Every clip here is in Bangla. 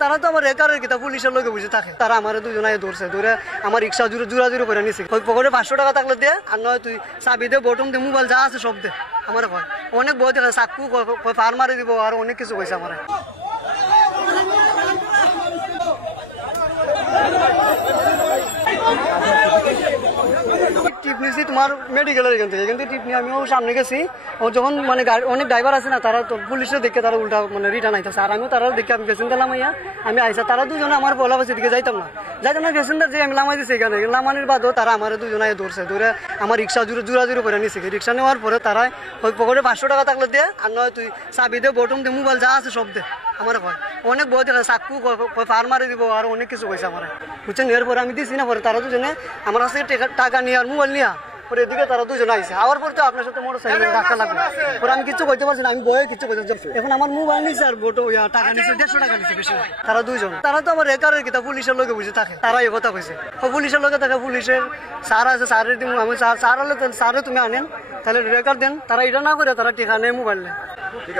তারা তো আমার রেকারের কিতা পুলিশের লোকে বুঝে থাকে, তারা আমার দুজনায় ধরছে, ধরে আমার রিক্সা জোরাজুরি করে নিছে। ওই পকেটে 500 টাকা থাকলে দে, আর নয় তুই চাবি দে, বটম দে, মোবাইল যা আছে সব দে। আমার কয় অনেক বই দেখা, চাকু ফার মারি দিব, আর অনেক কিছু কইছে আমার। টিপ নিয়েছি তোমার মেডিকেলের এখান থেকে, কিন্তু টিপ নিয়ে আমিও সামনে গেছি। ও যখন মানে গাড়ি অনেক ড্রাইভার আছে না, তারা তো পুলিশের দেখে তারা উল্টা মানে রিটার্ন আইতেছে, আর আমিও তারা দেখে আমি গেছেন লামাইয়া আমি আইসা। তারা দুজনে আমার বলা বাসি দিকে যাইতাম না গেছেন যে আমি লামাই দিছি এখানে। লামানির বাদও তারা আমার দুজনে ধরছে, ধরে আমার রিক্সা জোরাজুরি করে নিছে। রিক্সা নেওয়ার পরে তারা ওই পকেটে 500 টাকা থাকলে দে, আর নয় তুই চাবি দে, বটম দে, মোবাইল যা আছে সব দে। আমার কয় অনেক বই দেখা, চাকু ফার মারি দিব, আর অনেক কিছু কইছে আমার, বুঝছেন। এরপরে আমি দিছি না, পরে তারা দুজনে আমার কাছে টাকা নিয়ে আর মোবাইল নিয়ে পরে এদিকে তারা দুজন আইসে। আবার পর তো আপনার সাথে মোটরসাইকেল ধাক্কা লাগবে, পরে আমি কিছু কইতে পারছি না, আমি বয়ে কিছু কইতে। এখন আমার মোবাইল নিছে আর টাকা নিছে 150 টাকা নিছে বেশি। তারা দুইজন, তারা তো আমার রেকারের কিতা পুলিশের লোকে বুঝে থাকে, তারা এই কথা কইছে। পুলিশের লোকে থাকে, পুলিশের স্যার আছে, স্যারের দিন আমি স্যার হলে স্যারে তুমি আনেন তাহলে রেকার দেন। তারা এটা না করে তারা টিকা নেই মোবাইল নেই,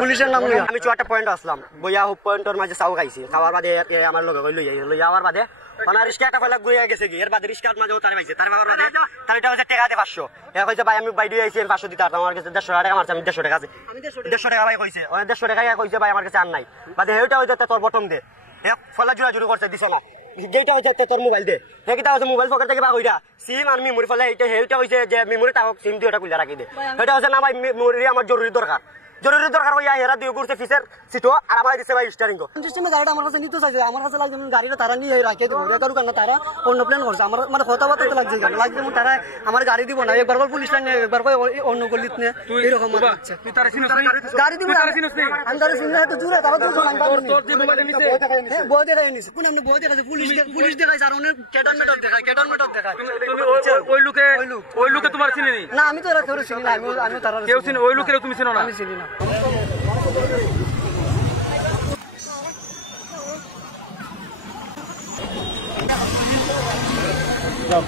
পুলিশের নাম লইয়া। আমি 4টা পয়েন্ট আসলাম, বইয়া পয়েন্টের মাঝে চাও খাইছি, খাওয়ার বাদে আমার লগে লই যাওয়ার বাদে মানে রিস্কা একটা ফেলা ঘুরে গেছে কি, এর বাদে রিস্কার মাঝেও তার পাইছে, তার বাবার বাদে তার এটা হচ্ছে টাকা দিয়ে 500 এ কইছে ভাই আমি বাইরে আইছি 500 দিতে, আর আমার কাছে 150 টাকা মারছে, আমি 150 টাকা আছে, 150 টাকা ভাই কইছে, 150 টাকা কইছে ভাই আমার কাছে আর নাই। বাদে হেউটা হইতে তোর বটম দে, এ ফলা জুড়ি করছে দিছ না, যেটা হইতে তোর মোবাইল দে, হেকিটা হচ্ছে মোবাইল পকেট থেকে বা কইরা সিম আর মেমোরি ফলে এইটা হেউটা হইছে যে মেমোরি টাকা সিম দিয়ে ওটা খুলে রাখি দে। এটা হচ্ছে না ভাই মেমোরি আমার জরুরি দরকার হইয়া হেরা দিয়ে ঘুরছে ফিসের সিটো, আর আমার দিছে ভাই স্টিয়ারিং কো সিস্টেমে গাড়িটা আমার কাছে নিতে চাইছে। আমার কাছে লাগছে গাড়িটা তারা নিয়ে রাখিয়ে দেবো, রেকারু কারণ তারা অন্য প্ল্যান করছে। আমার মানে কথাবার্তা লাগছে লাগছে তারা আমার গাড়ি দিব না, একবার করে পুলিশ লাইন একবার করে অন্য গলিত নিয়ে এরকম গাড়ি দিব। আমি তারা চিনি তো দূরে, তারা তো বই দেখাই নিছে, কোন আপনি বই দেখাচ্ছে, পুলিশ দেখাইছে, আর অনেক ক্যাটন মেটর দেখায়। ওই লোকে তোমার চিনি না, আমি তো এরা কেউ চিনি না, আমি তারা কেউ চিনি, ওই লোকের তুমি চিনো না? আমি চিনি না। যাও।